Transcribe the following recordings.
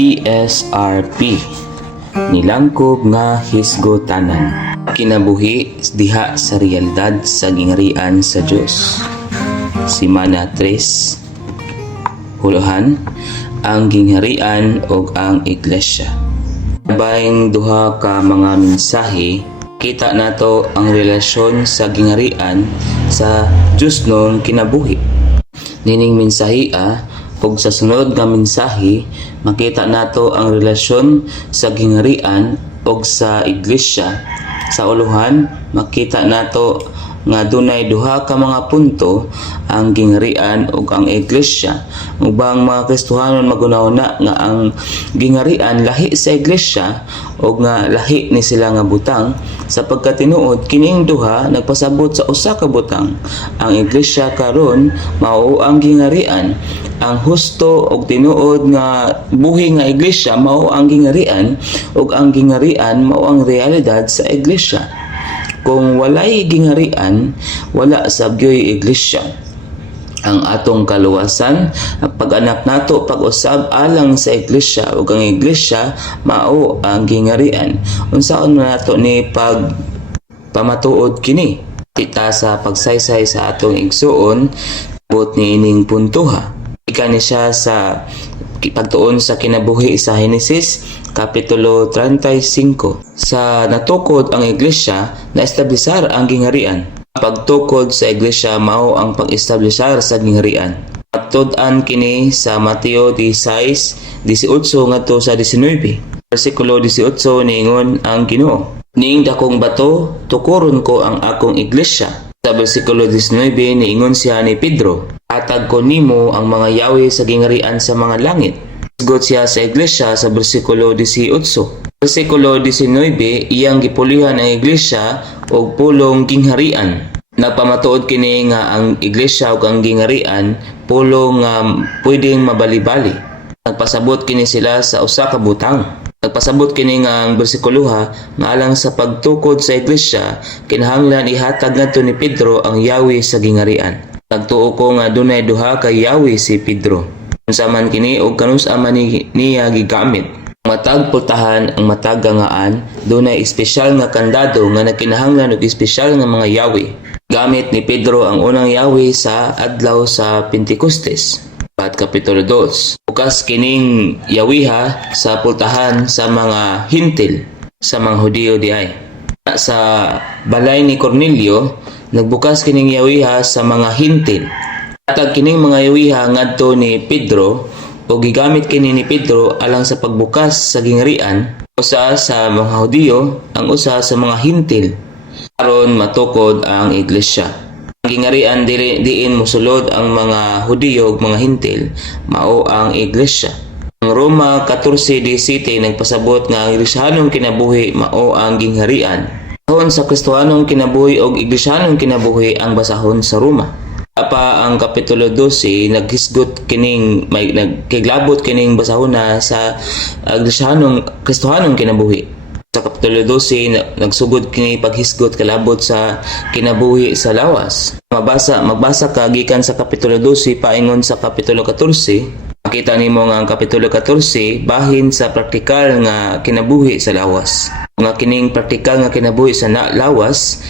ESRP nilangkob nga hisgotanan kinabuhi diha sa realidad sa gingharian sa Dios. Simana 3 huluhan ang gingharian ug ang iglesia. Bayang duha ka mga mensahe, kita nato ang relasyon sa gingharian sa Dios nung kinabuhi. Nining mensahiya ug sa sunod nga mensahe makita nato ang relasyon sa gingharian ug sa iglesia. Sa uluhan makita nato nga dunay duha ka mga punto ang gingharian ug ang iglesia. Ubang mga Kristohanon magunahuna nga ang gingharian lahi sa iglesia ug nga lahi ni sila nga butang sapagkat tinuod kining duha nagpasabot sa usa ka butang. Ang iglesia karon mao ang gingharian. Ang husto ug tinuod nga buhi nga iglesia mao ang gingharian ug ang gingharian mao ang realidad sa iglesia. Kung walay gingharian, wala sabyoy iglesia. Ang atong kaluwasan, ang pag-anak nato pag-usab alang sa iglesia ug ang iglesia mao ang gingharian. Unsaon man nato ni pag pamatuod kini? Kita sa pagsaysay sa atong igsuon bot ni ining puntuha. Ikani siya sa pagtuon sa kinabuhi sa Henesis Kapitulo 35. Sa natukod ang iglesia, na-establisar ang gingharian. Pagtukod sa iglesia mao ang pag-establisar sa gingharian. Pagtud-an kini sa Mateo 16:18 ngadto sa 19. Bersikulo 18 niingon ang Ginoo, "Ning dakong bato tukuron ko ang akong iglesia." Sa bersikulo 19 niingon siya ni Pedro, "Atag ko nimo ang mga yawi sa gingharian sa mga langit." Sugot siya sa iglesia sa bersikulo 18. Bersikulo 19, iyang gipulihan ang iglesia og pulong gingharian. Nagpamatuod kini nga ang iglesia ug ang gingharian pulong nga pwedeng mabali-bali. Nagpasabot kini sila sa usa ka butang. Nagpasabot kini nga ang bersikuluha nga alang sa pagtukod sa iglesia kinahanglan ihatag ngadto ni Pedro ang yawi sa gingharian. Nagtuo ko nga dunay duha ka yawi si Pedro. Unsa man kini ug kanus-a man niya gigamit. Ang matag pultahan, ang matag gangaan, dunay espesyal nga kandado nga nagkinahanglan og espesyal nga mga yawi. Gamit ni Pedro ang unang yawi sa adlaw sa Pentecostes. Kapitulo 2. Bukas kining yawiha sa pultahan sa mga hintil, sa mga Hudiyo diay. Sa balay ni Cornelio, nagbukas kining yawiha sa mga hintil. Atag kining mga yawiha ngadto ni Pedro o gigamit kini ni Pedro alang sa pagbukas sa gingharian, usa sa mga Hudiyo, ang usa sa mga hintil aron matukod ang iglesia. Ang gingharian diin mosulod ang mga Hudiyo ug mga hintil mao ang iglesia. Ang Roma 14:17 nagpasabot nga ang iglesianong kinabuhi mao ang gingharian. Basahon sa Kristohanong kinabuhi ug iglesianong kinabuhi ang basahon sa Roma. Apa ang Kapitulo 12 naghisgot kining nagkiglabot kining basahona sa iglesianong Kristohanong kinabuhi. Sa Kapitulo 12 nagsugod kini paghisgot kalabot sa kinabuhi sa lawas. Magbasa ka gikan sa Kapitulo 12 paingon sa Kapitulo 14. Makita nimo nga ang Kapitulo 14 bahin sa praktikal nga kinabuhi sa lawas. Nga kining praktikal nga kinabuhi sa lawas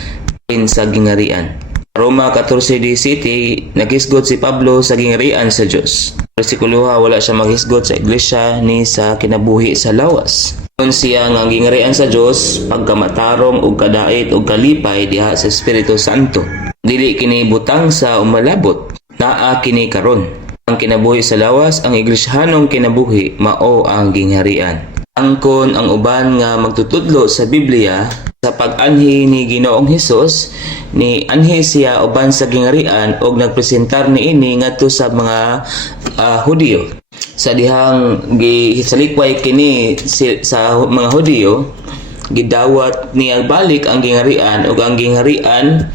bahin sa gingharian. Roma 14:17 naghisgot si Pablo sa gingharian sa Dios. Bersikulo wala siya maghisgot sa iglesia ni sa kinabuhi sa lawas. Siya nga ang gingharian sa Dios pagkamatarong ug kadait ug kalipay diha sa Espiritu Santo. Dili kini butang sa umalabot, naa kini karon. Ang kinabuhi sa lawas, ang iglesianong kinabuhi mao ang gingharian. Angkon ang uban nga magtutudlo sa Biblia sa pag-anhi ni Ginoong Hesus, ni anhi siya uban sa gingharian og nagpresentar niini ngadto sa mga Hudiyo. Sa dihang gisalikway kini sa mga Hudiyo, gidawat niya balik ang gingharian ug ang gingharian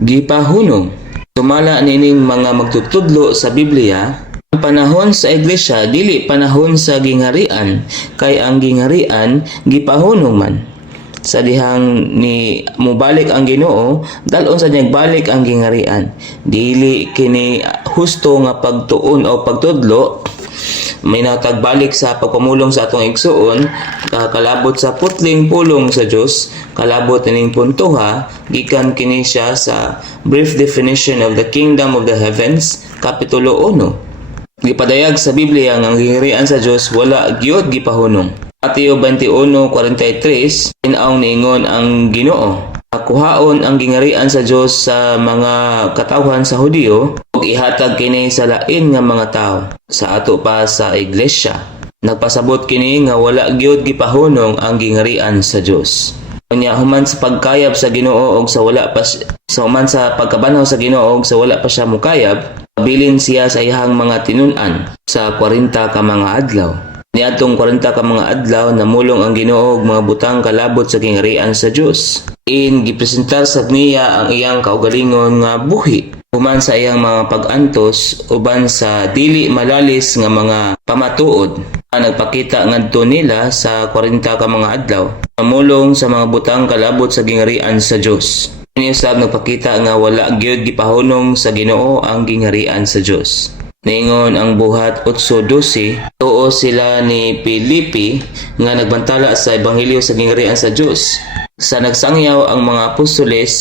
gipahunong. Sumala nining mga magtutudlo sa Biblia, ang panahon sa iglesia dili panahon sa gingharian kay ang gingharian gipahunong man. Sa dihang ni mubalik ang Ginoo, dalon sa niyang balik ang gingharian. Dili kini husto nga pagtuon o pagtudlo may natagbalik sa pagpamulong sa atong igsuon, kalabot sa putling pulong sa Dios, kalabot ining puntoha, gikan kini siya sa Brief Definition of the Kingdom of the Heavens, Kapitulo 1. Gipadayag sa Biblia nga ang gingharian sa Dios wala gyud gipahunong. Mateo 21:43, inaw niingon ang Ginoo, kuhaon ang gingharian sa Dios sa mga katawhan sa Hudiyo ug ihatag kini sa lain nga mga tao. Sa ato pa sa iglesia, nagpasabot kini nga wala gyud gipahunong ang gingharian sa Dios. Unya human sa pagkayab sa Ginoo ug sa wala pa human sa pagkabanhaw sa Ginoo ug sa wala pa siya mukayab, pabilin siya sa iyang mga tinun-an sa 40 ka mga adlaw. Niadtong 40 ka mga adlaw namulong ang Ginoo og mga butang kalabot sa gingharian sa Dios. Gipresentar sa niya ang iyang kaugalingon nga buhi human sa iyang mga pag-antos uban sa dili malalis nga mga pamatuod nga nagpakita ngadto nila sa 40 ka mga adlaw namulong sa mga butang kalabot sa gingharian sa Dios. Ini usab nagpakita nga wala gyud gipahunong sa Ginoo ang gingharian sa Dios. Ningon ang buhat 8:12, tuo sila ni Pilipi nga nagbantala sa ebanghelyo sa gingharian sa Dios. Sa nagsangyaw ang mga apostoles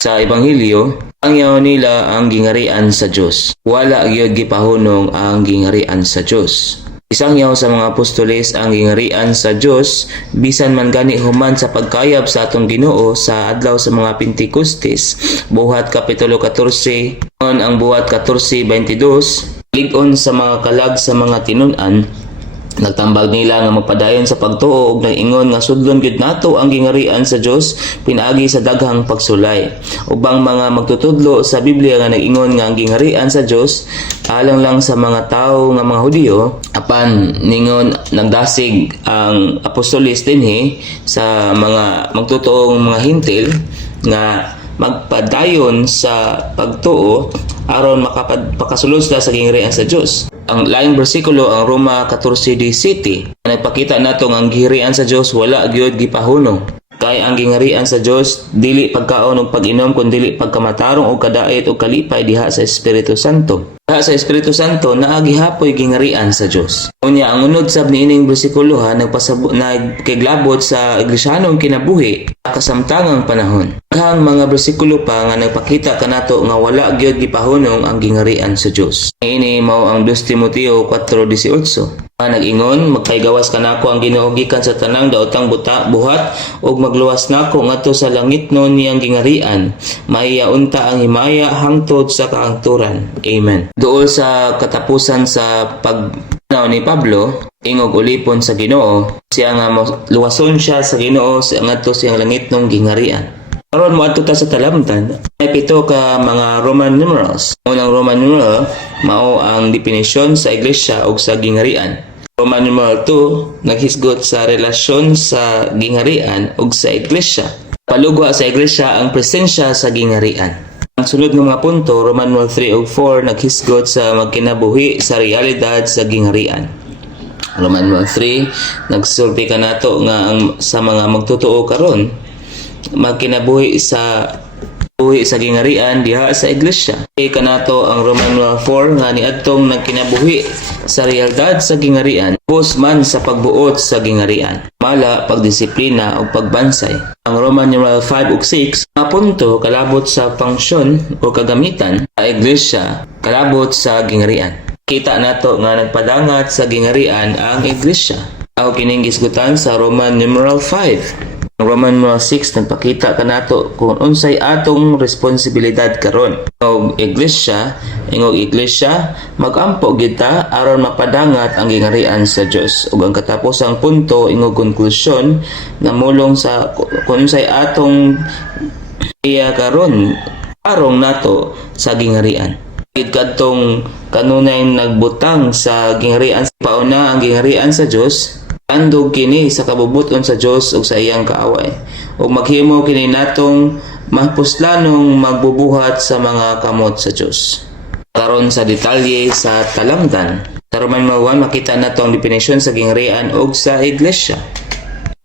sa ebanghelyo, angyaw nila ang gingharian sa Dios. Wala gyud gipahunong ang gingharian sa Dios. Isangyaw sa mga apostoles ang gingharian sa Dios bisan man gani human sa pagkayab sa atong Ginoo sa adlaw sa mga Pentekostes. Buhat Kapitulo 14, ang buhat 14:22, lig-on sa mga kalag sa mga tinun-an, nagtambag nila nga magpadayon sa pagtuo ug nag-ingon nga sudlon gyud nato ang gingharian sa Dios pinaagi sa daghang pagsulay. Ubang mga magtutudlo sa Biblia nga nag-ingon nga ang gingharian sa Dios alang lang sa mga tawo nga mga Hudiyo, apan ningon nagdasig ang apostoles dinhi sa mga magtutuong mga Hintil nga magpadayon sa pagtuo aron makapakasulod sila sa gingharian sa Dios. Ang laing bersikulo ang Roma 14:17 nagpakita nato nga ang gingharian sa Dios wala gyud gipahunong. Kay ang gingharian sa Dios dili pagkaon ug pag-inom kundi dili pagkamatarong og kadait ug kalipay diha sa Espiritu Santo. Diha sa Espiritu Santo naa gihapoy gingharian sa Dios. Unya ang unod sab niining bersikulo nagkiglabot sa iglesianong kinabuhi kasamtangang panahon. Daghang mga bersikulo pa nga nagpakita kanato nga wala gyud gipahunong ang gingharian sa Dios. Ini mao ang 2 Timoteo 4:18. Nag-ingon, magpaygawas kanako ang Ginoo gikan sa tanang daotang buhat ug magluwas nako ngadto sa langitnon niyang gingharian. Maiyaunta ang himaya hangtod sa kaangturan. Amen. Duol sa katapusan sa pagnaw ni Pablo, ingog ulipon sa Ginoo, siya nga luwason siya sa Ginoo ngadto sa langitnong gingharian. Karon moadto ta sa talamtan, may 7 ka mga Roman numerals. Unang Roman numeral mao ang definisyon sa iglesia ug sa gingharian. Roman numeral 2 naghisgot sa relasyon sa gingharian ug sa iglesia. Palugwa sa iglesia ang presensya sa gingharian. Ang sunod nga mga punto, Roman numeral 3 ug 4 naghisgot sa magkinabuhi sa realidad sa gingharian. Roman numeral 3 nagsulti kanato nga ang sa mga magtutuo karon magkinabuhi sa gingharian diha sa iglesia. Kanato ang Roman numeral 4 nga niadtong nagkinabuhi sa realidad sa gingharian pus man sa pagbuot sa gingharian, mala pagdisiplina o pagbansay. Ang Roman numeral 5 ug 6 nga punto kalabot sa funksyon o kagamitan sa iglesia kalabot sa gingharian. Kita nato nga nagpadangat sa gingharian ang iglesia. Ako kining gisgutan sa Roman numeral 5. Ang Roman numeral 6 nagpakita kanato kung unsay atong responsibilidad karon. Og iglesia, ingog iglesia, magampo gyud ta aron mapadangat ang gingharian sa Dios. Ug ang katapusang punto ingog konklusyon namulong sa kung unsay atong iya karon arong nato sa gingharian. Kadtong kanunay nagbutang sa gingharian sa pauna ang gingharian sa Dios. Andog kini sa kabubuton sa Dios ug sa iyang kaaway. Ug maghimo kini natong mahpuslanong magbubuhat sa mga kamot sa Dios. Karon sa detalye sa talamdan. Sa Roman numeral 1 makita nato ang definisyon sa gingharian ug sa iglesia.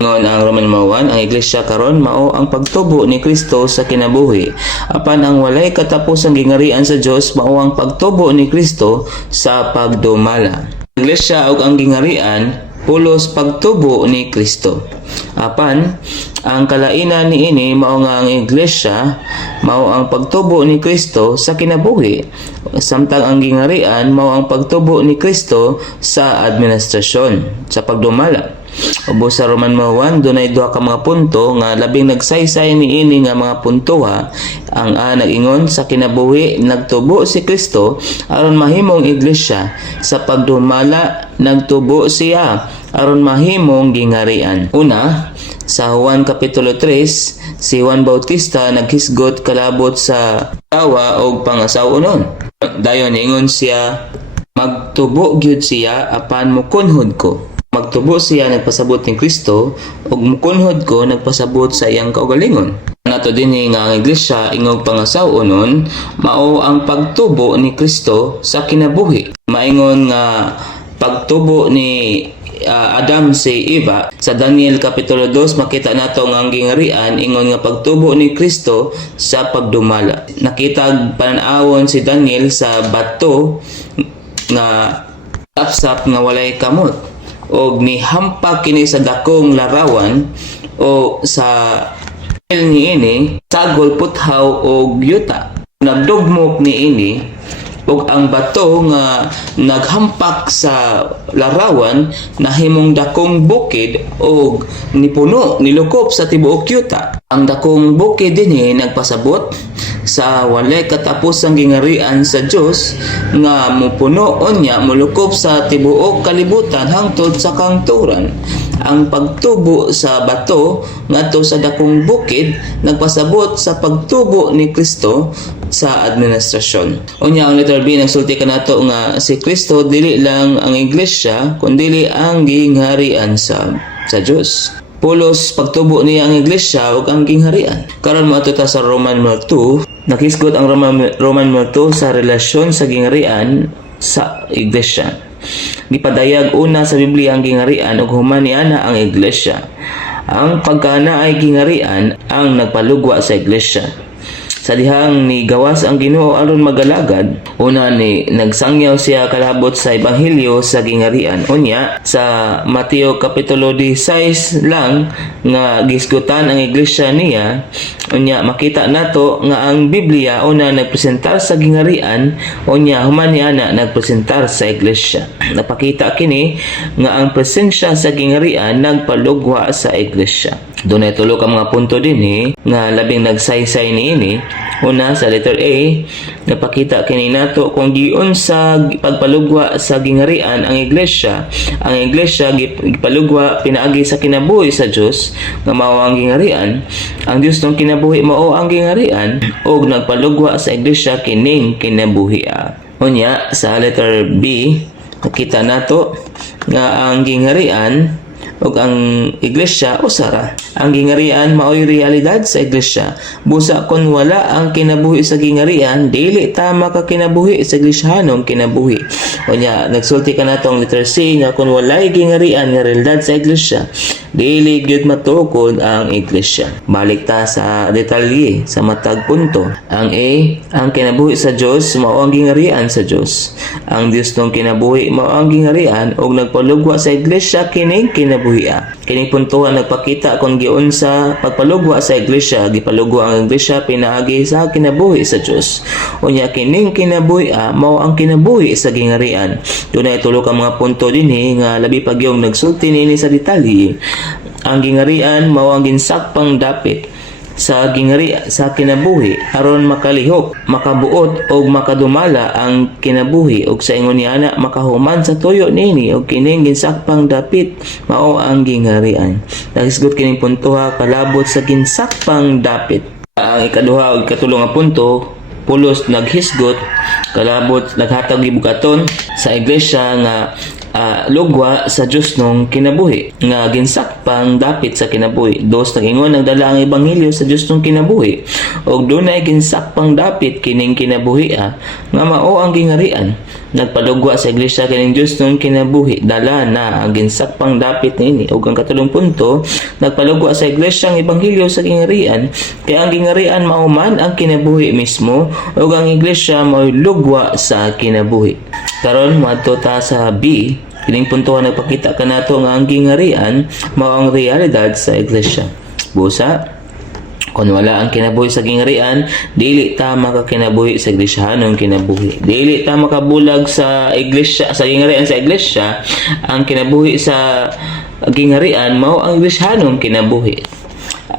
Ngon ang Roman numeral 1, ang iglesia karon mao ang pagtubo ni Kristo sa kinabuhi. Apan ang walay katapusang gingharian sa Dios mao ang pagtubo ni Kristo sa pagdumala. Iglesia ug ang gingharian pulos pagtubo ni Kristo. Apan ang kalainan niini mao nga ang iglesia mao ang pagtubo ni Kristo sa kinabuhi, samtang ang gingharian mao ang pagtubo ni Kristo sa administrasyon, sa pagdumala. Ubos sa Roman 1 dunay duha ka mga punto nga labing nagsaysay niini nga mga puntoha. Ang nag-ingon sa kinabuhi nagtubo si Kristo aron mahimong iglesia, sa pagdumala nagtubo siya aron mahimong gingharian. Una, sa Juan Kapitulo 3, si Juan Bautista naghisgot kalabot sa tawa o pangasawon. Dayon ingon siya, magtubo gyud siya apan mukunhod ko. Magtubo siya nagpasabot ni Kristo ug mukunhod ko nagpasabot sa iyang kaugalingon. Nato dinhi nga ang iglesia ingog pangasawon mao ang pagtubo ni Kristo sa kinabuhi. Maingon nga pagtubo ni Adam si Eva sa Daniel Kapitulo 2 makita nato nga ang gingharian ingon nga pagtubo ni Kristo sa pagdumala. Nakita panan-awon si Daniel sa bato nga apsap nga walay kamot og nihampak kini sa dakong larawan o sa niini sagol puthaw og yuta. Nagdugmok niini ug ang bato nga naghampak sa larawan nahimong dakong bukid ug nipuno nilukop sa tibuok yuta. Ang dakong bukid dinhi nagpasabot sa walay katapusang gingharian sa Dios nga mupuno unya mulukop sa tibuok kalibutan hangtod sa kangturan. Ang pagtubo sa bato ngadto sa dakong bukid nagpasabot sa pagtubo ni Kristo sa administrasyon. Unya ang letter B nagsulti kanato nga si Kristo dili lang ang iglesia kundi ang gingharian sa Dios. Pulos pagtubo niya ang iglesia ug ang gingharian. Karon moadto ta sa Roman 2, nakisgot ang Roman 2 sa relasyon sa gingharian sa iglesia. Gipadayag una sa Biblia ang gingharian ug human niana ang iglesia. Ang pagkana ay gingharian ang nagpalugwa sa iglesia. Sa dihang ni gawas ang Ginoo aron magalagad, una ni nagsangyaw siya kalabot sa ebanghelyo sa gingharian. Unya sa Mateo Kapitulo 16 lang nga gisgutan ang iglesia niya. Unya makita nato nga ang Biblia una nagpresentar sa gingharian, unya human niana nagpresentar sa iglesia. Napakita kini nga ang presensya sa gingharian nagpalugwa sa iglesia. Dunay tulo ka mga punto dinhi nga labing nagsaysay niini. Una sa letter A, napakita kini nato kung giun sa pagpalugwa sa gingharian ang iglesia. Ang iglesia gipalugwa pinaagi sa kinabuhi sa Dios nga mao ang gingharian. Ang Dios tong kinabuhi mao ang gingharian ug nagpalugwa sa iglesia kining kinabuhi. Unya sa letter B, nakita nato nga ang gingharian ug ang iglesia usara. Ang gingharian mao'y realidad sa iglesia. Busa kun wala ang kinabuhi sa gingharian, dili tama ka kinabuhi sa iglesyahanong kinabuhi. Unya nagsulti ka natong letter C nga kun walay gingharian nga realidad sa iglesia, dili gyud matukod ang iglesia. Balik ta sa detalye sa matag punto. Ang A, ang kinabuhi sa Dios mao ang gingharian sa Dios. Ang Dios tong kinabuhi mao ang gingharian ug nagpalugwa sa iglesia kining kinabuhi. Kining puntuhan nagpakita kung giun sa pagpalugwa sa iglesia, gipalugwa ang iglesia pinaagi sa kinabuhi sa Dios. Unya kining kinabuhi mao ang kinabuhi sa gingharian. Dunay tulo ka mga punto dinhi nga labi pa gyud nagsulti niini sa detalye. Ang gingharian mao ang ginsakpang dapit sa sa kinabuhi aron makalihok, makabuot og makadumala ang kinabuhi ug sa ingon niana makahuman sa tuyo nini og kining ginsakpang dapit mao ang gingharian. Nagisgot kining puntoha kalabot sa ginsakpang dapit. Ang ikaduha ug ikatulo nga punto pulos naghisgot kalabot naghatag gibugaton sa iglesia nga lugwa sa Dios nung kinabuhi nga ginsakpang dapit sa kinabuhi. Dos nagingon nagdala ang ebanghelyo sa Dios nung kinabuhi ug dunay ginsakpang dapit kining kinabuhi nga mao ang gingharian. Nagpalugwa sa iglesia kining Dios nung kinabuhi, dala na ang ginsakpang dapit niini. Ug ang katulong punto, nagpalugwa sa iglesia ang ebanghelyo sa gingharian, kaya ang gingharian mao man ang kinabuhi mismo ug ang iglesia mao lugwa sa kinabuhi. Karon moadto ta sa B, kining puntuhan nagpakita kanato nga ang gingharian mao ang realidad sa iglesia. Busa, kung wala ang kinabuhi sa gingharian, dili ta makakinabuhi sa iglesiyanong kinabuhi. Dili ta makabulag sa iglesia, sa gingharian sa iglesia, ang kinabuhi sa gingharian mao ang iglesiyanong kinabuhi.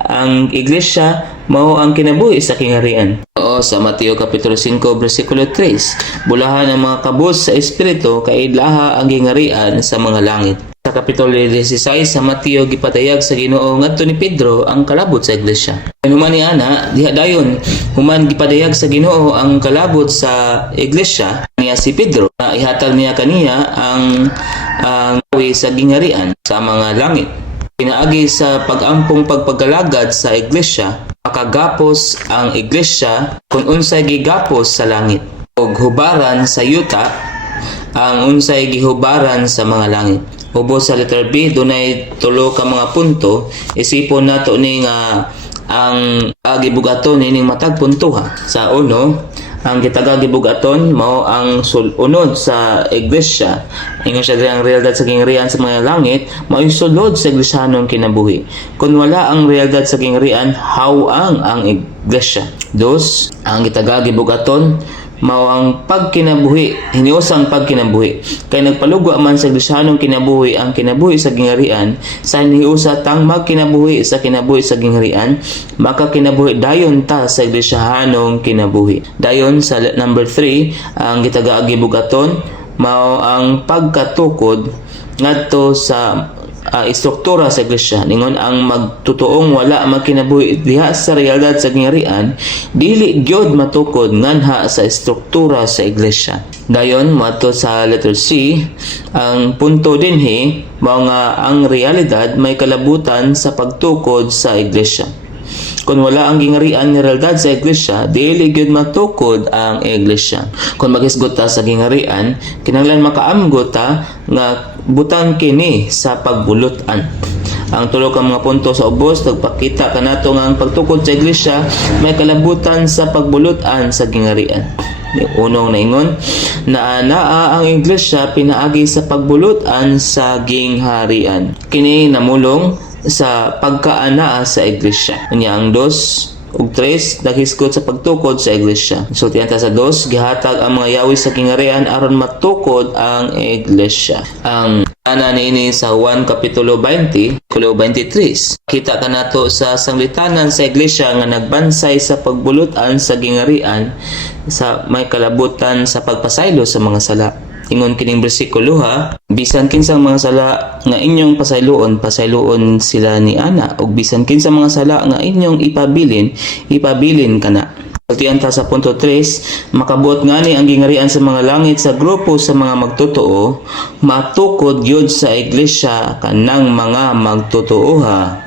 Ang iglesia mao ang kinabuhi sa kingharian. Oo, sa Mateo Kapitulo 5 versikulo 3, bulahan ang mga kabus sa espiritu kay idlaha ang gingharian sa mga langit. Sa Kapitulo 16 sa Mateo gipatayag sa Ginoo ngadto ni Pedro ang kalabot sa iglesia. Human ni ana diha dayon human gipadayag sa Ginoo ang kalabot sa iglesia niya si Pedro na ihatag niya kaniya ang gawi sa gingharian sa mga langit. Pinaagi sa pag-ampong pagpagalagad sa iglesia, makagapos ang iglesia kung unsay gigapos sa langit. Og hubaran sa yuta, ang unsay gihubaran sa mga langit. Ubos sa letter B, dunay tulo ka mga punto. Isipon nato ni nga ang gibugaton ining matag punto ha. Sa uno, ang gitaga gibugaton mao ang sulunod sa iglesia. Ingon siya ang realidad sa gingharian sa mga langit, mao sulod sa iglesiyanong kinabuhi. Kung wala ang realidad sa gingharian, hawang ang iglesia. Dos, ang gitaga gibugaton mao ang pagkinabuhi, hiniusang pagkinabuhi. Kay nagpalugwa man sa iglesiyanong kinabuhi ang kinabuhi sa gingharian, sa hiniusa tang magkinabuhi sa kinabuhi sa gingharian, makakinabuhi dayon ta sa iglesiyanong kinabuhi. Dayon sa number 3, ang gitaga gibugaton mao ang pagkatukod ngadto sa istruktura sa iglesia. Ningon ang magtutuong wala magkinabuhi diha sa realidad sa gingharian, dili gyud matukod nganha sa istruktura sa iglesia. Dayon mato sa letter C, ang punto dinhi mao nga ang realidad may kalabutan sa pagtukod sa iglesia. Kung wala ang gingharian nga realidad sa iglesia, dili gyud matukod ang iglesia. Kung magisgot ta sa gingharian, kinahanglan makaamgot ta nga butang kini sa pagbulutan. Ang tulo ka mga punto sa ubos nagpakita kanato nga ang pagtukod sa iglesia may kalabutan sa pagbulutan sa gingharian. Unong naingon na anaa ang iglesia pinaagi sa pagbulutan sa gingharian. Kini namulong sa pagkaanaa sa iglesia. Unya ang 2 ug 3 naghisgot sa pagtukod sa iglesia. So tiyanta sa 2 gihatag ang mga yawi sa gingharian aron matukod ang iglesia. Ang ana niini sa Juan Kapitulo 20, Kulo 23. Kita kanato sa sanglitanan sa iglesia nga nagbansay sa pagbulutan sa gingharian sa may kalabutan sa pagpasaylo sa mga sala. Ingon kining bersikulo ha, bisan kinsang mga sala nga inyong pasayloon sila ni ana, ug bisan kinsang mga sala nga inyong ipabilin kana. Pagtian ta sa punto 3, makabuot ngani ang gingharian sa mga langit sa grupo sa mga magtotoo, matukod gyud sa iglesia kanang mga magtotoo ha.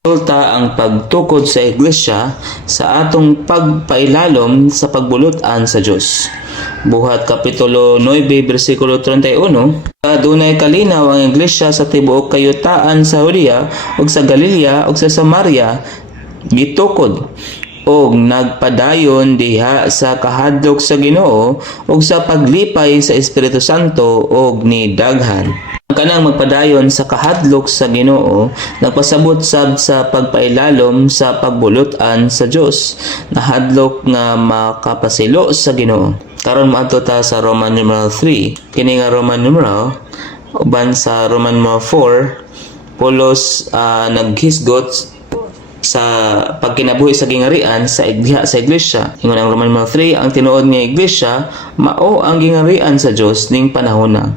Resulta ang pagtukod sa iglesia sa atong pagpailalom sa pagbulutan sa Dios. Buhat Kapitulo 9, versikulo 31, dunay kalinaw ang iglesia sa tibuok kayutaan sa Judea ug sa Galilea ug sa Samaria gitukod og nagpadayon diha sa kahadlok sa Ginoo ug sa paglipay sa Espiritu Santo og ni daghan. Ang kanang magpadayon sa kahadlok sa Ginoo nagpasabot sab sa pagpailalom sa pagbulutan sa Dios, nahadlok nga makapasilo sa Ginoo. Karon maadto ta sa Roman numeral 3. Kini nga Roman numeral uban sa Roman numeral 4, pulos naghisgot sa pagkinabuhi sa gingharian sa iglesia. Ingon ang Roman numeral 3, ang tinuod nga iglesia mao ang gingharian sa Dios ning panahona.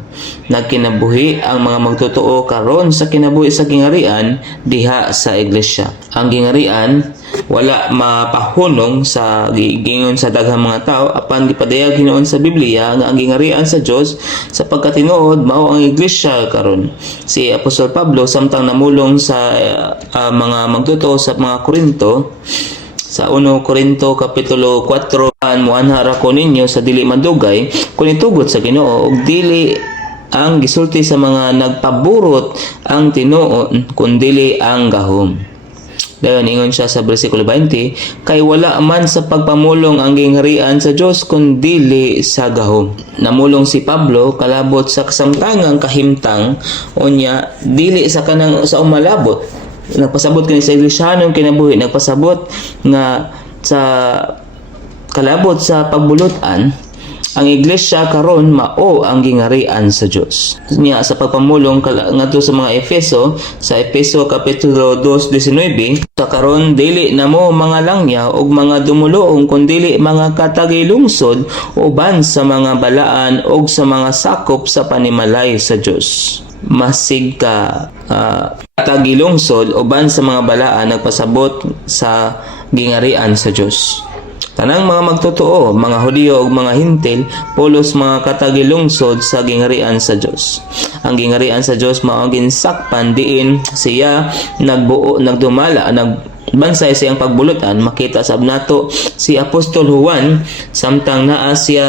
Nagkinabuhi ang mga magtotoo karon sa kinabuhi sa gingharian diha sa iglesia. Ang gingharian wala mapahunong sa giingon sa daghang mga tao apan gipadayag hinuon sa Biblia nga ang gingharian sa Dios sa pagkatinuod mao ang iglesia karon. Si Apostol Pablo samtang namulong sa mga magtotoo sa mga Korinto sa 1 Korinto Kapitulo 4, muanha ra ko ninyo sa dili madugay kun itugot sa Ginoo ug dili ang gisulti sa mga nagpaburot ang tinuod kun dili ang gahom. Dayon ingon siya sa bersikulo 20, kay wala man sa pagpamulong ang gingharian sa Dios kun dili sa gahom. Namulong si Pablo kalabot sa kasamtangang kahimtang unya dili sa kanang sa umalabot. Nagpasabot kini sa Iglesyano kinabuhi, nagpasabot nga sa kalabot sa pagbulutan ang iglesia karon mao ang gingharian sa Dios. Niya sa pagpamulong ngadto sa mga Efeso, sa Efeso kapitulo 2:19, sa karon dili namo mga langyaw ug mga dumuluong kundi mga katagilungsod uban sa mga balaan ug sa mga sakop sa panimalay sa Dios. Masig ka katagilungsod uban sa mga balaan nagpasabot sa gingharian sa Dios. Tanang mga magtotoo, mga Hudiyo ug mga Hintil, pulos mga katagilungsod sa gingharian sa Dios. Ang gingharian sa Dios mao ginsakpan diin siya nagdumala, nagbansay siyang pagbulutan. Makita sab nato si Apostol Juan samtang naa siya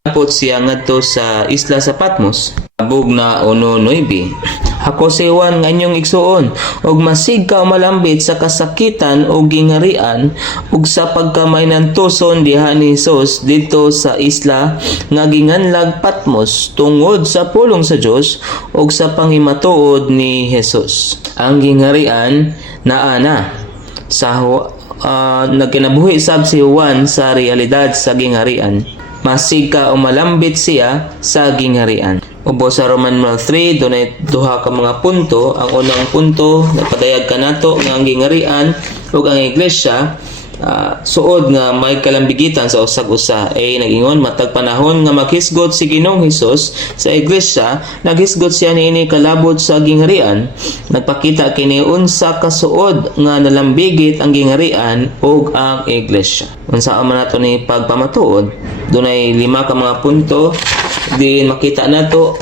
napot siya ngadto sa isla sa Patmos. Abog na 1:9. Ako si Juan nga inyong igsuon, ug masig ka malambit sa kasakitan o gingharian ug sa pagkamay ng tuson diha ni Hesus dito sa isla nga ginganlag Patmos tungod sa pulong sa Dios ug sa pangimatuod ni Hesus. Ang gingharian naa na sa nagkinabuhi sab si Juan sa realidad sa gingharian. Masig ka umalambit siya sa gingharian. Ubo sa Roman 3, dunay duha ka mga punto. Ang unang punto, napadayag ka nato nga ang gingharian ug ang iglesia suod nga may kalambigitan sa usag-usa. Nagingon matag panahon nga maghisgot si Ginoong Hesus sa iglesia, naghisgot siya niini kalabot sa gingharian. Nagpakita kini unsa ka suod nga nalambigit ang gingharian ug ang iglesia. Unsa man nato ni pagpamatuod, dunay 5 ka mga punto. Din makita nato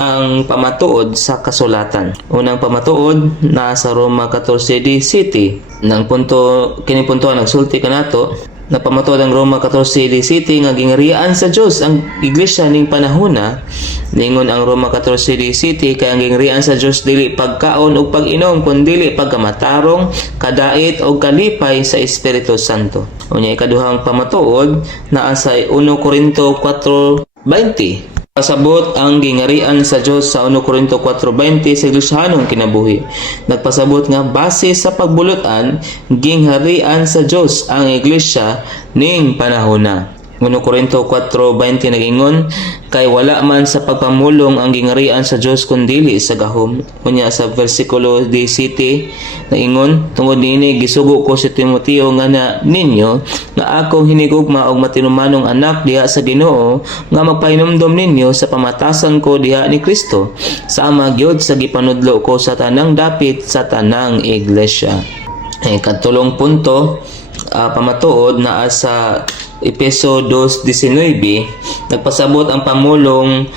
ang pamatuod sa kasulatan. Unang pamatuod na sa Roma 14:17. Nang punto kini punto nagsulti kanato na pamatuod ang Roma 14:17 nga gingharian sa Dios ang iglesia ning panahona. Ningon ang Roma 14:17 kay ang gingharian sa Dios dili pagkaon ug pag-inom kundi pagkamatarong, kadait ug kalipay sa Espiritu Santo. Unya ikaduhang pamatuod naa sa 1 Korinto 4:20. Pasabot ang gingharian sa Dios sa 1 Korinto 4:20 sa Iglesyanong kinabuhi. Nagpasabot nga base sa pagbulutan, gingharian sa Dios ang iglesia ning panahona. 1 Korinto 4:20 nagingon, kay wala man sa pagpamulong ang gingharian sa Dios kundi sa gahom. Unya sa bersikulo 17 naingon, tungod niini gisugo ko si Timoteo nga na ninyo nga akong hinigugma og matinumanong anak diha sa Ginoo nga magpahinumdom ninyo sa pamatasan ko diha ni Kristo sama gyud sa gipanudlo ko sa tanang dapit sa tanang iglesia. Katulong punto pamatuod naa sa Efeso 2:19 nagpasabot ang pamulong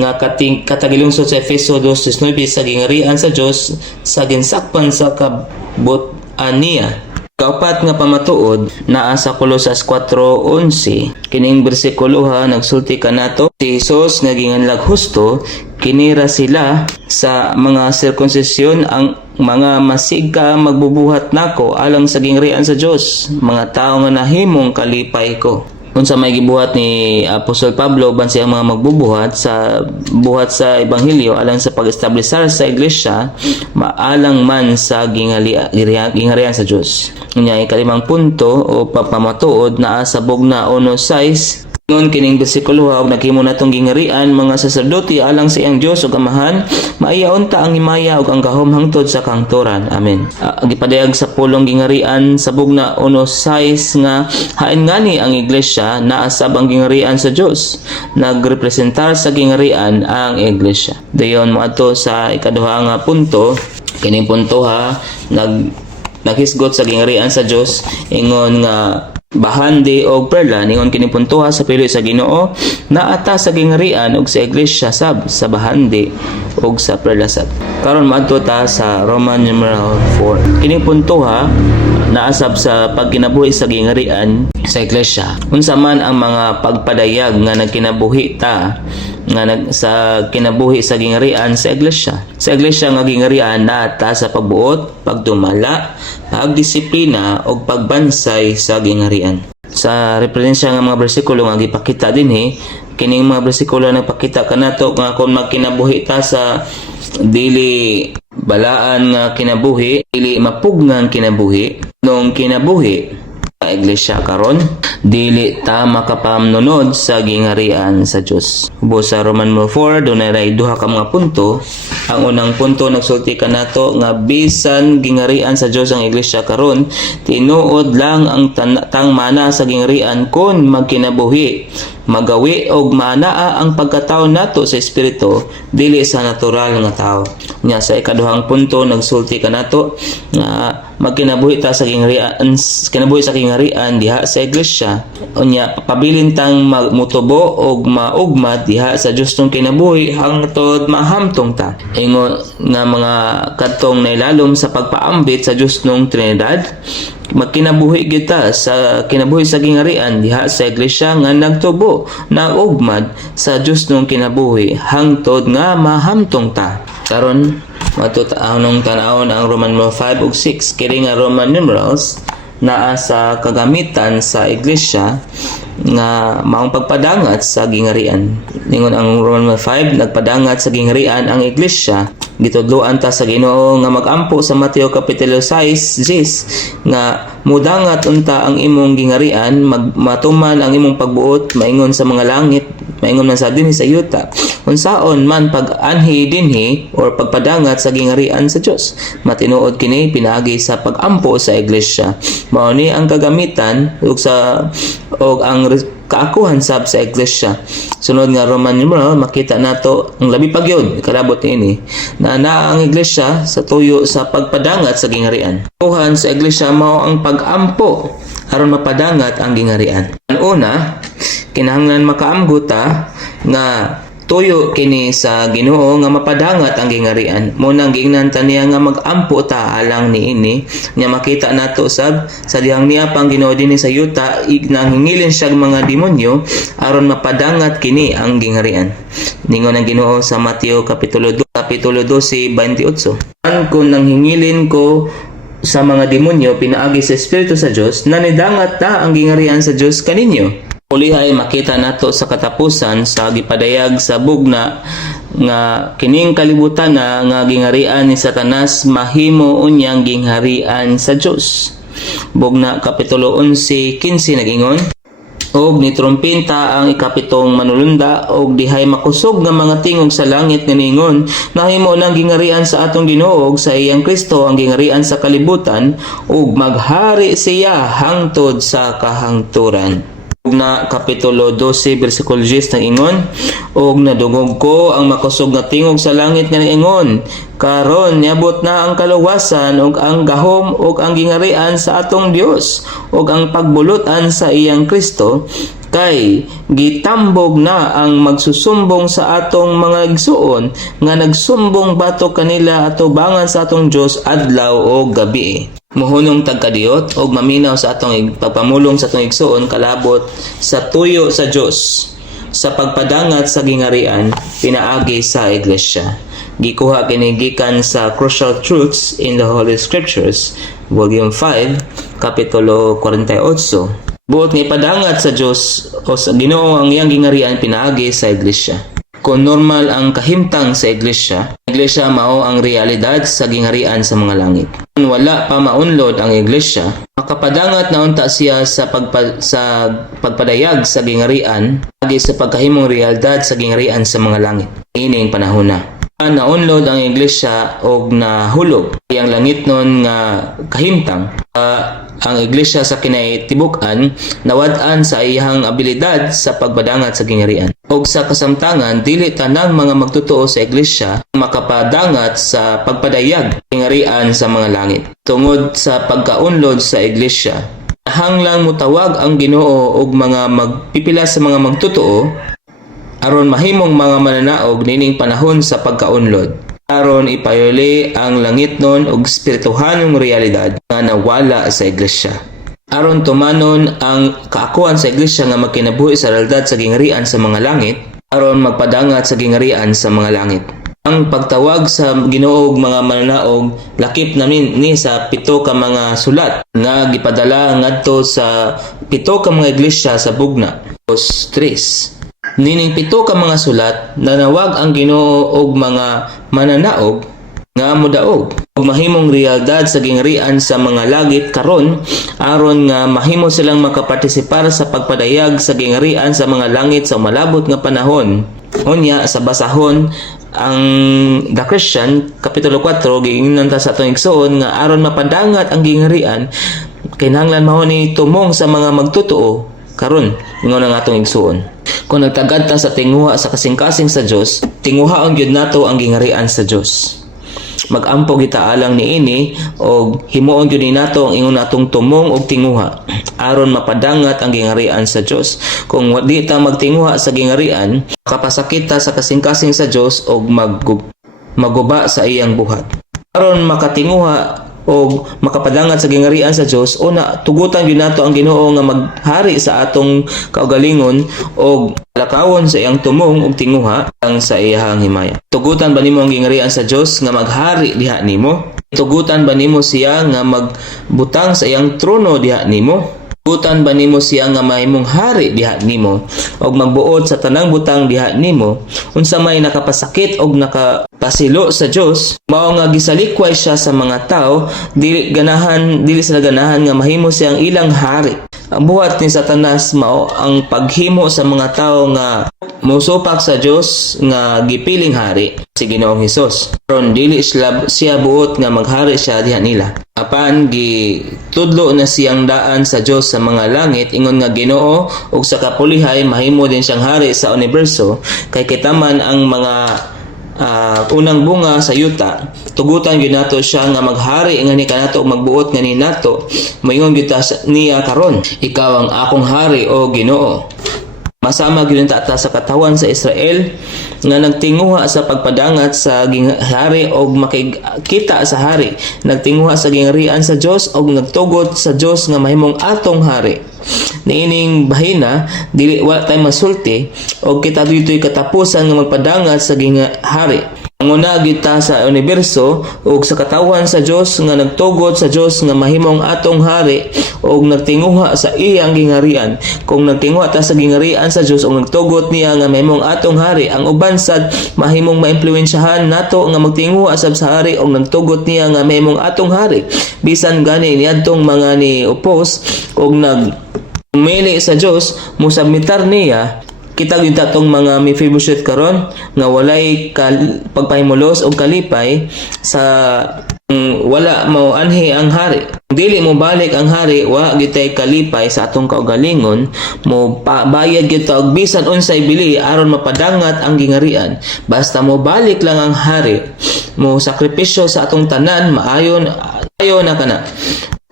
nga katagilungsod sa Efeso 2:19 sa gingharian sa Dios sa ginsakpan sa kabut-an niya. Kaupat nga pamatuod naa sa Kolosas 4:11. Kining bersikulo nagsulti kanato si Hesus nga ginganlag husto kinira sila sa mga sirkunsisyon ang mga masigka magbubuhat nako alang sa gingharian sa Dios, mga tao nga nahimong kalipay ko. Unsa may gibuhat ni Apostol Pablo ban siya mga magbubuhat sa buhat sa ebanghelyo alang sa pag-establisar sa iglesia maalang man sa gingharian sa Dios. Unya ikalimang punto o pamatuod naa sa bugna 1:6. Noon kining bersikulo og naghimo natong gingharian mga saserdote alang sa iyang Dios ug Amahan, maiyaon ta ang himaya ug ang gahom hangtod sa kangturan. Amen. Gipadayag sa pulong gingharian sa bugna 1:6 nga hain ngani ang iglesia naa sab ang gingharian sa Dios. Nagrepresentar sa gingharian ang iglesia. Dayon moadto sa ikaduha nga punto, kining punto naghisgot sa gingharian sa Dios ingon nga bahandi og perla ningon kini puntuha sa pili sa Ginoo naata sa gingharian ug sa iglesia sab sa bahandi ug sa perla sab. Karon maadto ta sa Roman numeral 4. Kini puntuha naasab sa pagkinabuhi sa gingharian sa iglesia. Unsa man ang mga pagpadayag nga nagkinabuhi ta nga sa kinabuhi sa gingharian sa iglesia. Sa iglesia nga gingharian nata sa pagbuot, pagdumala, pagdisiplina o pagbansay sa gingharian. Sa referensya nga mga bersikulo nga gipakita dinhi, kining mga bersikulo nagpakita kanato nga kung magkinabuhi ta sa dili balaan nga kinabuhi, dili mapugngan kinabuhi, nung kinabuhi sa iglesia karon dili ta makapamnunod sa gingharian sa Dios. Ubos sa Roman 4 dunay duha ka mga punto. Ang unang punto nagsulti kanato nga bisan gingharian sa Dios ang iglesia karon, tinuod lang ang tang mana sa gingharian kon magkinabuhi, magawi og manaa ang pagkatao nato sa espiritu dili sa natural nga tao. Nya sa ikaduhang punto nagsulti kanato nga magkinabuhi ta sa gingharian, kinabuhi sa gingharian diha sa iglesia. Unya pabilin tang mutubo og maugmad diha sa Dios tong kinabuhi hangtod mahamtong ta. Ingon nga mga kadtong nailalom sa pagpaambit sa Dios nung Trinidad, magkinabuhi kita sa kinabuhi sa gingharian diha sa iglesia nga nagtubo naugmad sa Dios nung kinabuhi hangtod nga mahamtong ta. Karon matutaanong tanawon ang Roman 5 ug 6 kini nga Roman numerals naa sa kagamitan sa iglesia nga maong pagpadangat sa gingharian. Ningon ang Roman 5 nagpadangat sa gingharian ang iglesia, gitudloan ta sa Ginoo nga magampo sa Mateo kapitulo 6 nga mudangat unta ang imong gingharian, matuman ang imong pagbuot, maingon sa mga langit, maingon man sa dinhi sa yuta. Unsaon man pag-anhi dinhi or pagpadangat sa gingharian sa Dios, matinuod kini pinaagi sa pagampo sa iglesia. Mao ni ang kagamitan og ang kaakuhan sab sa iglesia. Sunod nga Roman numeral makita nato ang labi pa gyud kalabot ini na naa ang iglesia sa tuyo sa pagpadangat sa gingharian. Kuhan sa iglesia mao ang pagampo aron mapadangat ang gingharian. Ang una, kinahanglan makaamgo ta nga tuyo kini sa Ginoo nga mapadangat ang gingharian. Munang giingnan ta niya nga magampo ta alang niini nya makita nato sab sa dihang niya pang Ginoo dinhi sa yuta nanghingilin siya mga demonyo aron mapadangat kini ang gingharian. Ningon ang Ginoo sa Mateo kapitulo 12:28. Kung nanghingilin ko sa mga demonyo pinaagi sa espiritu sa Dios, nanidangat ta ang gingharian sa Dios kaninyo. Ulihay makita nato sa katapusan sa gipadayag sa bugna nga kining kalibutan nga gingharian ni Satanas mahimo unyang gingharian sa Dios. Bugna kapitulo 11:15 nagingon, og nitrumpinta ang ikapitong manulunda og dihay makusog nga mga tingog sa langit nga ningon, nahimo nang gingharian sa atong Ginoo ug sa iyang Kristo ang gingharian sa kalibutan ug maghari siya hangtod sa kahangturan. Na kapitulo 12 bersikulo 10 nagingon, og nadungog ko ang makusog nga tingog sa langit nga nagingon, karon niabot na ang kaluwasan ug ang gahom ug ang gingharian sa atong Dios ug ang pagbulutan sa iyang Kristo, kay gitambog na ang magsusumbong sa atong mga igsuon nga nagsumbong batok kanila atubangan sa atong Dios adlaw o gabi. Muhunong tagkadiyot og maminaw sa atong pagpamulong sa atong igsuon kalabot sa tuyo sa Dios sa pagpadangat sa gingharian pinaagi sa iglesia. Gikuha kini gikan sa Crucial Truths in the Holy Scriptures, Volume 5, Kapitulo 48. Buot nga ipadangat sa Dios o sa Ginoo ang iyang gingharian pinaagi sa iglesia. Kung normal ang kahimtang sa iglesia mao ang realidad sa gingharian sa mga langit. Kung wala pa maunlod ang iglesia, makapadangat na unta siya sa pagpadayag sa gingharian agi sa pagkahimong realidad sa gingharian sa mga langit. Ining panahon na. Naunlod ang iglesia og nahulog ang langit nun nga kahimtang. Ang iglesia sa kinaitibukan nawad-an sa iyang abilidad sa pagbadangat sa gingharian. Og sa kasamtangan dili tanang mga magtotoo sa iglesia makapadangat sa pagpadayag gingharian sa mga langit. Tungod sa pagkaunlod sa iglesia, hanglang mutawag ang Ginoo og mga magpipila sa mga magtotoo aron mahimong mga mananaog nining panahon sa pagkaunlod. Aron ipayuli ang langit nun og espirituhanong realidad nga nawala sa iglesia. Aron tumanon ang kaakuan sa iglesia nga magkinabuhi sa realidad sa gingharian sa mga langit, aron magpadangat sa gingarian sa mga langit. Ang pagtawag sa Ginoo og mga mananaog lakip namin ni sa 7 ka mga sulat nga gipadala ngadto sa 7 ka mga iglesia sa bugna. Verse 3. Nining 7 ka mga sulat nanawag ang Ginoo og mga mananaog nga modaog ug mahimong realidad sa gingarian sa mga langit karon aron nga mahimo silang makapartisipar sa pagpadayag sa gingarian sa mga langit sa malabot nga panahon. Unya sa basahon ang The Christian kapitulo 4 giingnan ta sa atong igsoon nga aron mapadangat ang gingarian kinahanglan mao ni tumong sa mga magtotoo karon ingon ang atong igsoon. Kung nagtagad ta sa tinguha sa kasing-kasing sa Dios, tinguhaon gyud nato ang gingarian sa Dios. Magampo kita alang niini og himuon gyud ni nato ang ingon natong tumong og tinguha aron mapadangat ang gingarian sa Dios. Kung di ta magtinguha sa gingarian, kapasakit ta sa kasing-kasing sa Dios og maguba sa iyang buhat. Aron makatinguha o makapadangat sa gingarian sa Dios, una tugutan gyud nato ang Ginoo nga maghari sa atong kaugalingon og lakawon sa iyang tumong ug tinguha ang sa iyang himaya. Tugutan ba nimo ang gingarian sa Dios nga maghari diha nimo? Tugutan ba nimo siya nga magbutang sa iyang trono diha nimo? Tugutan ba nimo siya nga mahimong hari diha nimo og magbuot sa tanang butang diha nimo? Unsa may nakapasakit og nakapasilo sa Dios, mao nga gisalikway siya sa mga tao, dili sila ganahan nga mahimo siyang ilang hari. Ang buhat ni Satanas mao ang paghimo sa mga tao nga musupak sa Dios nga gipiling hari si Ginoong Hesus. Karon dili siya buot nga maghari siya diha nila. Apan gitudlo na siyang daan sa Dios sa mga langit ingon nga Ginoo ug sa kapulihay mahimo din siyang hari sa universo kay kitaman ang mga unang bunga sa yuta. Tugutan gyud nato siya nga maghari nga ni kanato ug magbuot nga ni nato. Moingon gyud niya karon, ikaw ang akong hari o Ginoo. Masama gyud ta sa katawan sa Israel nga nagtinguha sa pagpadangat sa hari og makikita sa hari, nagtinguha sa gingarian sa Dios og nagtugot sa Dios nga mahimong atong hari. Niining bahina dili wa tay masulti og kita ditoy katapusan nga magpadangat sa hari. Anguna kita sa universo ug sa katawan sa Dios nga nagtugot sa Dios nga mahimong atong hari ug nagtinguha sa iyang gingarian. Kung nagtinguha ta sa gingarian sa Dios ug nagtugot niya nga mahimong atong hari, ang uban sad mahimong maimpluwensyahan nato nga magtinguha sab sa hari ug nagtugot niya nga mahimong atong hari. Bisan gani niadtong mga ni oppose ug mili sa Dios musabmitar niya. Kita gyud tatong mga Mephibosheth karon nga walay pagpahimulos og kalipay sa wala mao anhi ang hari. Dili mo balik ang hari, wa gitay kalipay sa atong kaugalingon, mo bayad gyud ta og bisan unsay bili aron mapadangat ang gingarian. Basta mo balik lang ang hari, mo sakripisyo sa atong tanan, maayon na kana.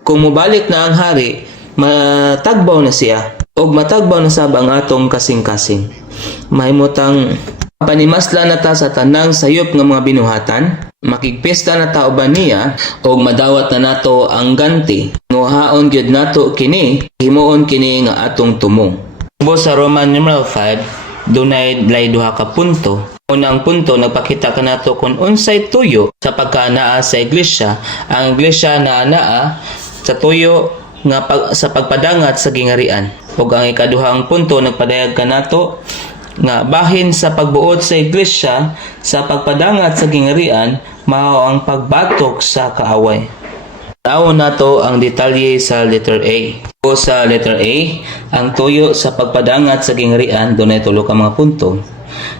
Kung mo balik na ang hari, matagbaw na siya og matagbaw na sab ang atong kasing-kasing. Mahimutang panimasla na ta sa tanang sayop nga mga binuhatan, makigpesta na ta uban niya og madawat na nato ang ganti. Nguhaon gyud nato kini, himuon kini nga atong tumong. Sa Roman numeral 5 dunay duha ka punto. Unang punto, nagpakita ka nato kung unsay tuyo sa pagkanaa sa iglesia. Ang iglesia na anaa sa tuyo nga sa pagpadangat sa gingarian. Ug ang ikaduhang punto, nagpadayag ka nato nga bahin sa pagbuot sa iglesia sa pagpadangat sa gingarian mao ang pagbatok sa kaaway. Tawon nato ang detalye sa letter A. O sa letter A, ang tuyo sa pagpadangat sa gingarian dunay tulo ka mga punto.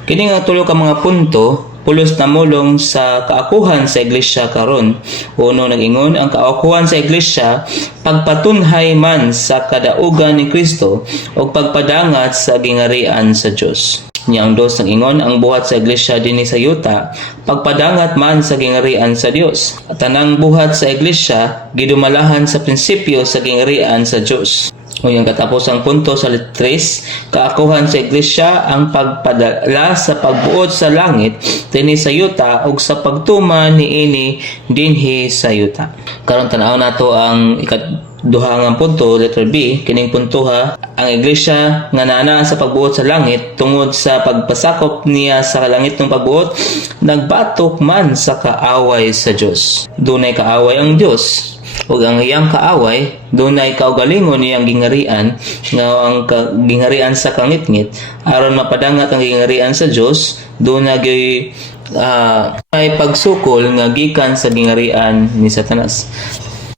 Kini nga tulo ka mga punto pulos na mulong sa kaakuhan sa iglesia karon. Uno, nag-ingon ang kaakuhan sa iglesia pagpatunhay man sa kadaugan ni Kristo o pagpadangat sa gingarian sa Dios. Niyang dos, nag-ingon ang buhat sa iglesia dinhi sa yuta pagpadangat man sa gingarian sa Dios. At tanang buhat sa iglesia gidumalahan sa prinsipyo sa gingarian sa Dios. O yung katapusang punto sa 3, kaakuhan sa iglesia ang pagpadala sa pagbuot sa langit dinhi sa yuta ug sa pagtuman niini dinhi sa yuta. Karon tan-aw nato ang ikaduha nga punto, letter B. Kining punto ha, ang iglesia nga naa sa pagbuot sa langit tungod sa pagpasakop niya sa langit ng pagbuot, nagbatok man sa kaaway sa Dios. Dunay kaaway ang Dios. Ug ang iyang kaaway dunay kaugalingon niyang gingarian nga ang gingarian sa kangitngit aron mapadangat ang gingarian sa Dios. Dunay may pagsukol nga gikan sa gingarian ni Satanas.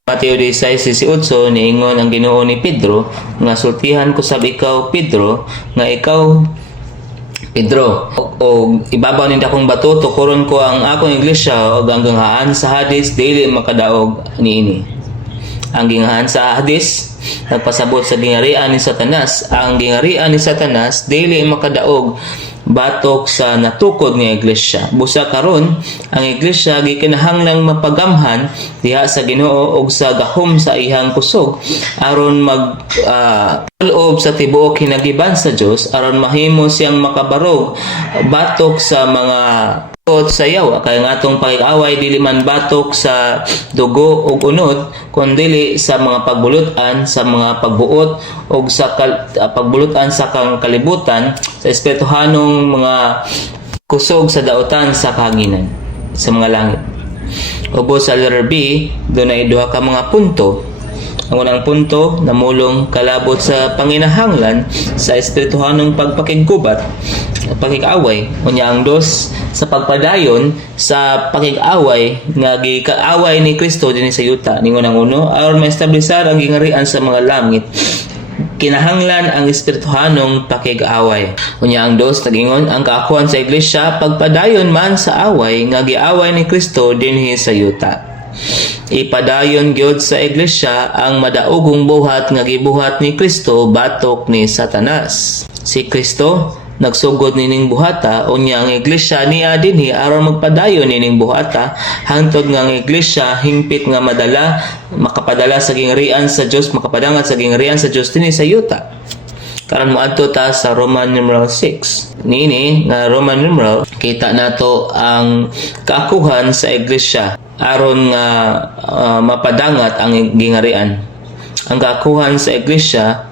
Mateo 16:18 niingon ang Ginoo ni Pedro nga sultihan ko sab ikaw Pedro nga ikaw Pedro, o ibabaw ninda akong bato, tukuron ko ang akong iglesia o hanggang haan sa Hades, dili makadaog niini. Ang gingahan sa Hades, nagpasabot sa gingarian ni Satanas. Ang gingarian ni Satanas, dili makadaog batok sa natukod nga iglesia. Busa karon ang iglesia gikinahanglang mapagamhan diha sa Ginoo ug sa gahom sa ihang kusog aron loob sa tibuok hinagiban sa Dios aron mahimo siyang makabarog batok sa mga sayaw kay nga atong pag-away dili man batok sa dugo ug unod kundi sa mga pagbulutan sa mga pagbuot ug sa pagbulutan sa kalibutan sa espirituhanong mga kusog sa daotan sa kahanginan sa mga langit. Ubos sa letter B, dunay duha ka mga punto. Ang unang punto, namulong kalabot sa panginahanglan sa espirituhanong pagpakiggubat, pakig-away. Unya ang dos, sa pagpadayon sa pakig-away nga gikaaway ni Kristo dinhi sa yuta. Ningon ang uno, aron maestablisar ang gingarian sa mga langit. Kinahanglan ang espirituhanong pakig-away. Unya ang dos, nagingon ang kaakuan sa iglesia pagpadayon man sa away nga giaway ni Kristo dinhi sa yuta. Ipadayon gyud sa iglesia ang madaugong buhat nga gibuhat ni Kristo batok ni Satanas. Si Kristo nagsugod nining buhata unya ang iglesia niya dinhi aron magpadayon nining buhata hangtod nga ang iglesia hingpit nga makapadala sa gingarian sa Dios, makapadangat sa gingarian sa Dios dinhi sa yuta. Karon moadto ta sa Roman numeral 6. Nini nga Roman numeral kita nato ang kaakuhan sa iglesia aron nga mapadangat ang gingarian. Ang kaakuhan sa iglesia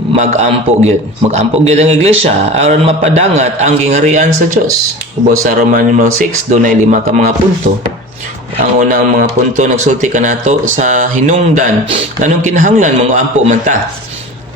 mag-ampo gyud. Mag-ampo gyud ang iglesia aron mapadangat ang gingarian sa Dios. Ubos sa Roman numeral 6 dunay 5 ka mga punto. Ang unang mga punto nagsulti kanato sa hinungdan nganong kinahanglan mag-ampo man ta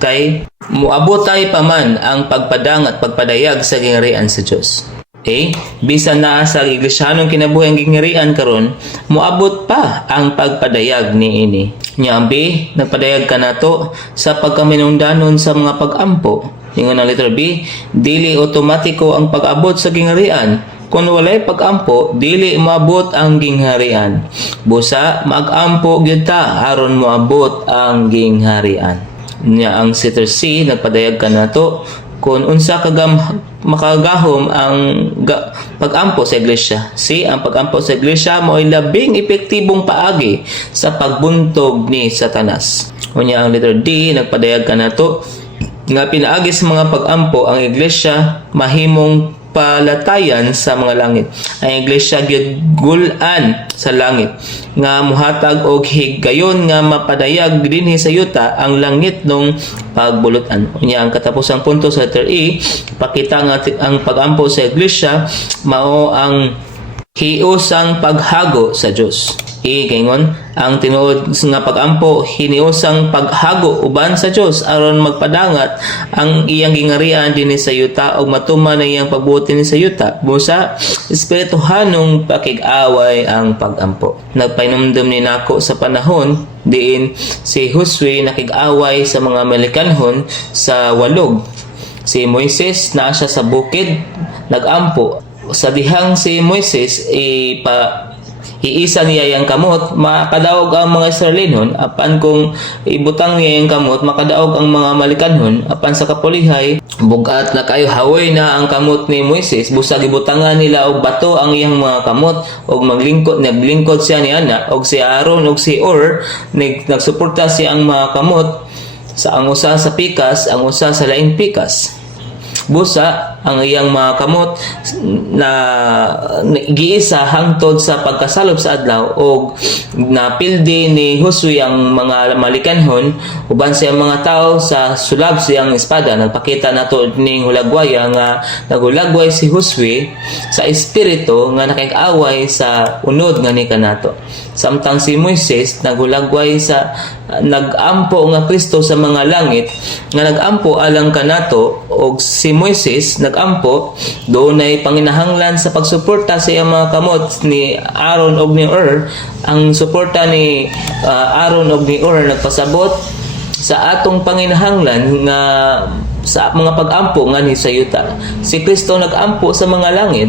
kay muabot tay pa man ang pagpadang at pagpadayag sa gingarian sa Dios. Okay? Bisan na sa iglesyanong kinabuhi ang gingarian karon, muabot pa ang pagpadayag niini. Nyambi, nagpadayag kanato sa pagkaminungdanon sa mga pag-ampo. Ingon ang letter B, dili otomatiko ang pag-abot sa gingarian. Kung walay pag-ampo, dili moabot ang gingharian. Busa, mag-ampo gyud ta aron moabot ang gingharian. Nya ang letter C nagpadayag kanato kung unsa makagahom ang pag-ampo sa iglesia. C, ang pag-ampo sa iglesia mo ay labing epektibong paagi sa pagbuntog ni Satanas. Unya ang letter D nagpadayag kanato nga pinaagi sa mga pag-ampo ang iglesia mahimong palatayan sa mga langit. Ang iglesia gyud gulan sa langit nga muhatag og higayon nga mapadayag dinhi sa yuta ang langit nung pagbulutan. Unya ang katapusang punto sa letter E, pakita nga ang pag-ampo sa iglesia mao ang hiusang paghago sa Dios. Kaingon ang tinuod nga pag-ampo hiniusang paghago uban sa Dios aron magpadangat ang iyang gingarian dinhi sa yuta ug matuman na iyang pagbuot dinhi sa yuta. Busa espirituhanong pakig-away ang pag-ampo. Nagpainumdum ni nako sa panahon diin si Josue nakig-away sa mga Amerikanhon sa walog. Si Moises naa siya sa bukid nag-ampo. Sa dihang si Moises iisa niya yung kamot, makadaog ang mga Israelinhon, apan kung ibutang niya yung kamot, makadaog ang mga Malikanhon, apan sa kapulihay, bugat na kayo hawoy na ang kamot ni Moises, busag ibutangan nila og bato ang iyang mga kamot, og naglingkod siya ni Ana, og si Aaron, og si Ur, nagsuporta siya ang mga kamot, Sa ang usa sa pikas, ang usa sa laing pikas. Busa ang iyang mga kamot na giisa hangtod sa pagkasalop sa adlaw og napildi ni Josue ang mga malikanhon uban sa mga tao sa sulab siyang espada. Nagpakita nato ning hulagwaya nga naghulagway si Josue sa espiritu nga nakig-away sa unod nga ni kanato. Samtang si Moises naghulagway sa nagampo nga Kristo sa mga langit nga nagampo alang kanato og si Moises nagampo doon ay panginahanglan sa pagsuporta sa iyang mga kamot ni Aaron og ni Ur. Ang suporta ni Aaron og ni Ur nagpasabot sa atong panginahanglan nga sa mga pag-ampo nga ni sayuta. Si Kristo nagampo sa mga langit,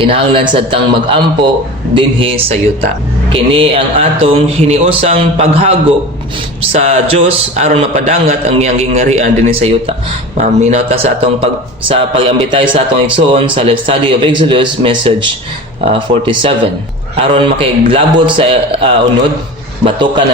kinahanglan sa tang mag-ampo dinhi sa yuta. Kini ang atong hiniusang paghago sa Dios aron mapadangat ang iyang gingarian dinhi sa yuta. Maminaw ta sa atong sa pag-ambitay sa atong igsuon sa Life Study of Exodus message 47. Aron makiglabot sa unod, batukan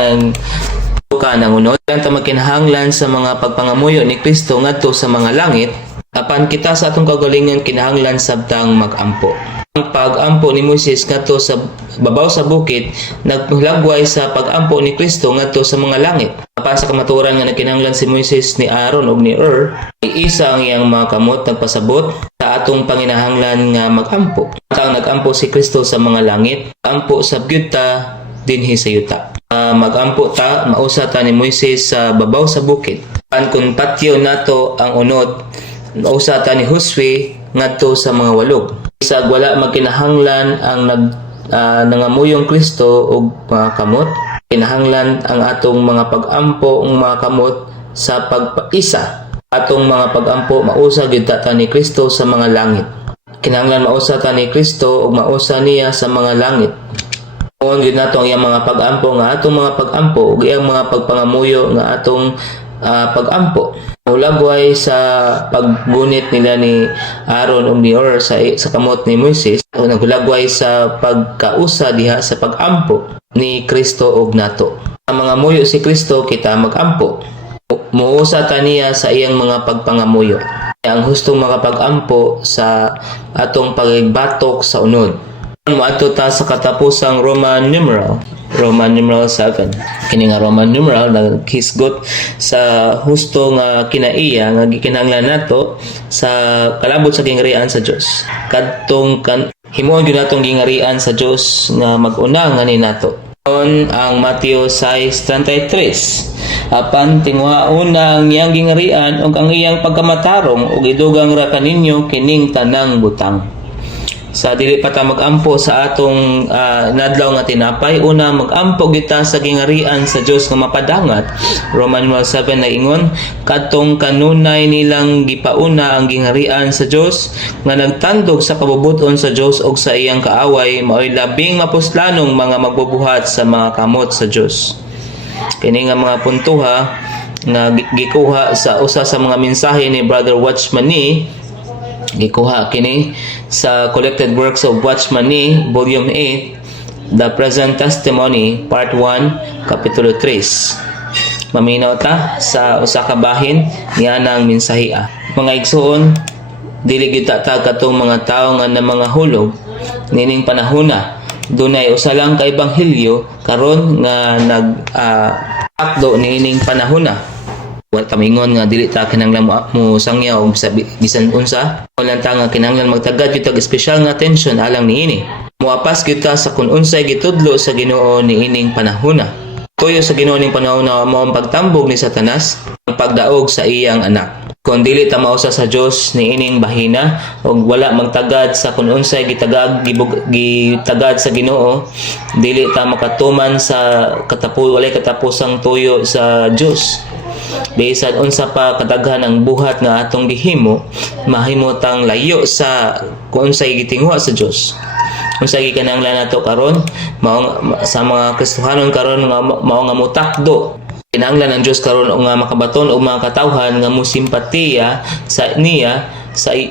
ng unod, ta magkinahanglan sa mga pagpangamuyo ni Kristo ngadto sa mga langit. Apan kita sa atong kagalingan kinahanglan sabtang mag-ampo. Ang pag-ampo ni Moises ngadto sa babaw sa bukid naghulagway sa pag-ampo ni Kristo ngadto sa mga langit. Apan sa kamaturan nga nagkinahanglan si Moises ni Aaron ug ni Ur, isa ang iyang mga kamot nagpasabot sa atong panginahanglan nga mag-ampo. Ang nag-ampo si Kristo sa mga langit, ampo sa gyuta dinhi sa yuta. Mag-ampo ta mausa ta ni Moises sa babaw sa bukid. Apan kung patyo nato ang unod, mausa ta ni Josue ngadto sa mga walog. Isag wala magkinahanglan ang nangamuyong Kristo og mga kamot. Kinahanglan ang atong mga pag-ampo ang mga kamot sa pagpaisa. Atong mga pag-ampo mausa gyud ta ni Kristo sa mga langit. Kinahanglan mausa ta ni Kristo ug mausa niya sa mga langit. Mao gyud nato ang iyang mga pag-ampo nga atong mga pag-ampo ug iyang mga pagpangamuyo nga atong pag-ampo. Hulagway sa paggunit nila ni Aaron ug ni Ur sa kamot ni Moises, naghulagway sa pagkausa diha sa pag-ampo ni Kristo ug nato. Ang mga muyo si Kristo kita mag-ampo. Muusa ta niya sa iyang mga pagpangamuyo. Ang hustong makapag-ampo sa atong pagbatok sa unod. Maadto ta sa katapusang Roman numeral 7. Kini nga Roman numeral naghisgot sa husto nga kinaiya nga gikinahanglan nato sa kalabot sa gingarian sa Dios. Kadtong himuon gyud natong gingarian sa Dios nga mag-una nga ni nato. Ang Mateo 6:33. Apan tingwaon na ang iyang gingarian ug ang iyang pagkamatarong ug idugang ra kaninyo kining tanang butang. Sa dili pa ta mag-ampo sa atong nadlaw nga tinapay, una mag-ampo kita sa gingarian sa Dios nga mapadangat. Roman 7 na ingon, kadtong kanunay nilang gipauna ang gingarian sa Dios nga nagtandog sa kabubuton sa Dios ug sa iyang kaaway, mao'y labing mapuslanong mga magbubuhat sa mga kamot sa Dios. Kini nga mga puntuha nga gikuha sa usa sa mga mensahe ni Brother Watchman Nee, gikuha kini sa Collected Works of Watchman Nee, Volume 8, The Present Testimony, Part 1, Kapitulo 3. Maminaw ta sa usa ka bahin niya ng mensahiya. Mga igsuon, dili gyud ta katong mga tawo nga na mga hulog nining panahona. Dunay usa lang ka ebanghelyo karon nga akdo nining panahona. Wala tamingon nga dili ta kinahanglan mo sangya o bisan unsa. Wala ta nga kinahanglan magtagad gyud tag espesyal nga atensyon alang niini. Moapas gyud ta sa kun unsay gitudlo sa Ginoo niining panahona. Tuyo sa Ginoo ning panahona mao ang pagtambog ni Satanas, ang pagdaog sa iyang anak. Kung dili ta mausa sa Dios niining bahina ug wala magtagad sa kun unsay gitagad sa Ginoo, dili ta makatuman sa walay katapusang tuyo sa Dios. Bisan unsa pa kadaghan ang buhat nga atong gihimo, mahimutang layo sa kung unsay gitingwa sa Dios. Unsay gikanahanglan nato karon sa mga Kristohanon karon nga mao nga mutakdo. Kinahanglan ang Dios karon nga makabaton og mga katawhan nga musimpatiya sa niya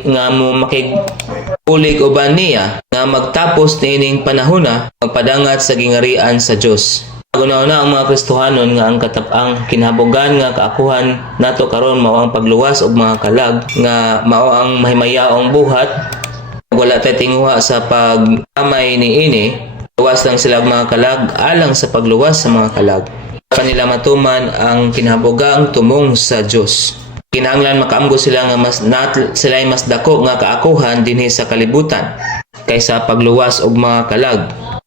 nga mo makigulig uban niya nga magtapos niining panahona magpadangat sa gingarian sa Dios. Una-una ang mga Kristohanon nga ang kinahabogan nga kaakuhan nato karon mao ang pagluwas og mga kalag nga mao ang mahimayaong buhat. Wala tay tinguha sa pagkamay niini, luwas lang sila og mga kalag alang sa pagluwas sa mga kalag. Kanila matuman ang kinahabogang tumong sa Dios. Kinahanglan makaamgo sila nga sila ay mas dako nga kaakuhan dinhi sa kalibutan kaysa pagluwas og mga kalag.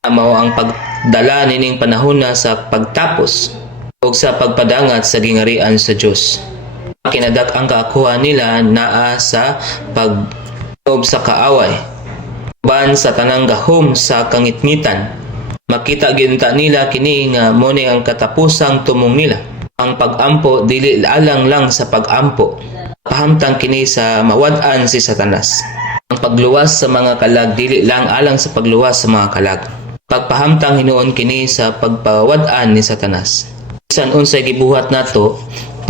Mao ang pagdala nining panahon na sa pagtapos o sa pagpadangat sa gingarian sa Dios. Kinadak ang kaakuhan nila naa sa pagtuob sa kaaway, ban sa tanang gahom sa kangitngitan. Makita ginta nila kini nga mo ni ang katapusang tumong nila. Ang pag-ampo dili alang lang sa pag-ampo, pahamtang kini sa mawad-an si Satanas. Ang pagluwas sa mga kalag dili lang alang sa pagluwas sa mga kalag, pagpahamtang hinuon kini sa pagpawad-an ni Satanas. Bisan unsay gibuhat nato,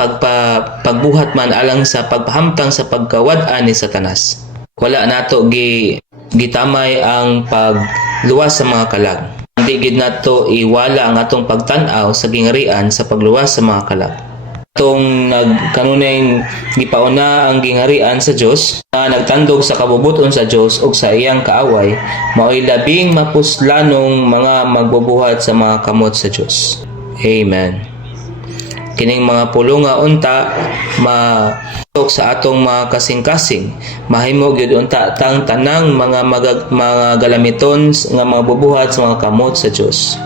pagbuhat man alang sa pagpahamtang sa pagkawad-an ni Satanas. Wala nato gitamay ang pagluwas sa mga kalag. Hindi gid nato iwala ang atong pagtan-aw sa gingarian sa pagluwas sa mga kalag. Atong kanunay gipauna ang gingarian sa Dios na nagtandog sa kabubuton sa Dios ug sa iyang kaaway, mao'y labing mapuslanong mga magbubuhat sa mga kamot sa Dios. Amen. Kining mga pulong nga unta matok sa atong mga kasing-kasing, mahimo gyud unta tang tanang mga galamiton nga mga bubuhat sa mga kamot sa Dios.